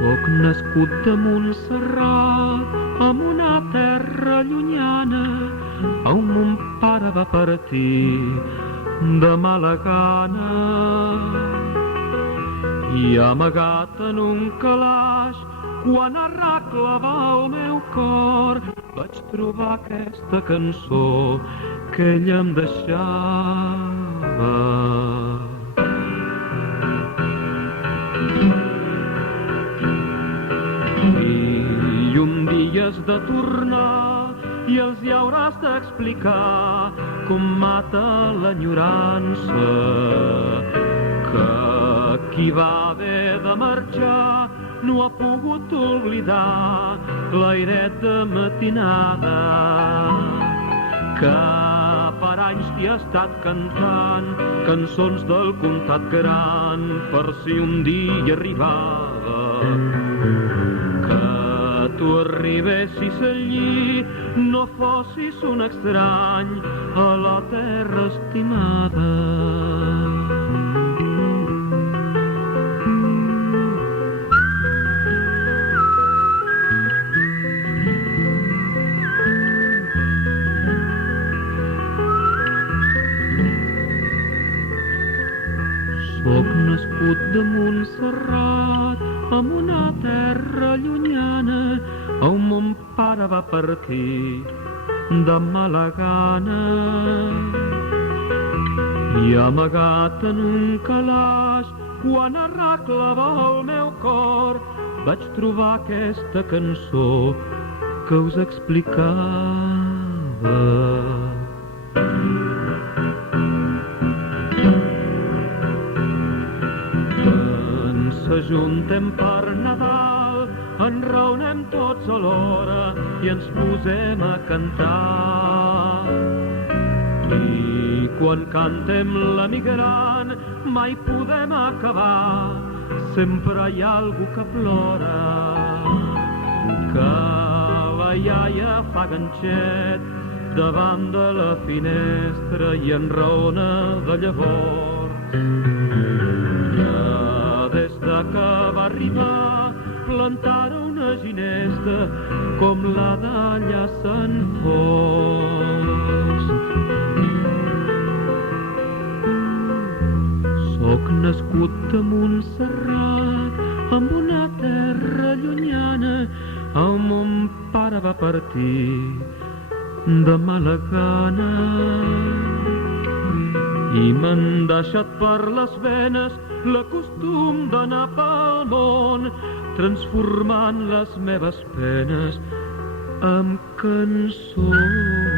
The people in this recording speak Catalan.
Soc nascut de Montserrat, en una terra llunyana, on mon pare va partir de mala gana. I amagat en un calaix, quan arreglava el meu cor, vaig trobar aquesta cançó que ella em deixava. I un dia has de tornar i els hi hauràs d'explicar com mata l'enyorança, que qui va haver de marxar no ha pogut oblidar l'airet de matinada, que per anys t'hi ha estat cantant cançons del comtat gran, per si un dia arribava que tu arribessis allí, no fossis un estrany a la terra estimada. Soc nascut de Montserrat, en una terra llunyana, on mon pare va partir de mala gana. I amagat en un calaix, quan arreglava el meu cor, vaig trobar aquesta cançó que us explicava. S'ajuntem per Nadal, enraonem tots alhora i ens posem a cantar. I quan cantem l'amic gran mai podem acabar, sempre hi ha algú que plora, que la iaia fa ganxet davant de la finestra i enraona de llavors. Des que va arribar plantar una ginesta com la d'allà Sant Fos. Soc nascut a Montserrat, amb una terra llunyana, on mon pare va partir de mala gana. I m'han deixat per les venes l'acostum d'anar pel món, transformant les meves penes en cançons.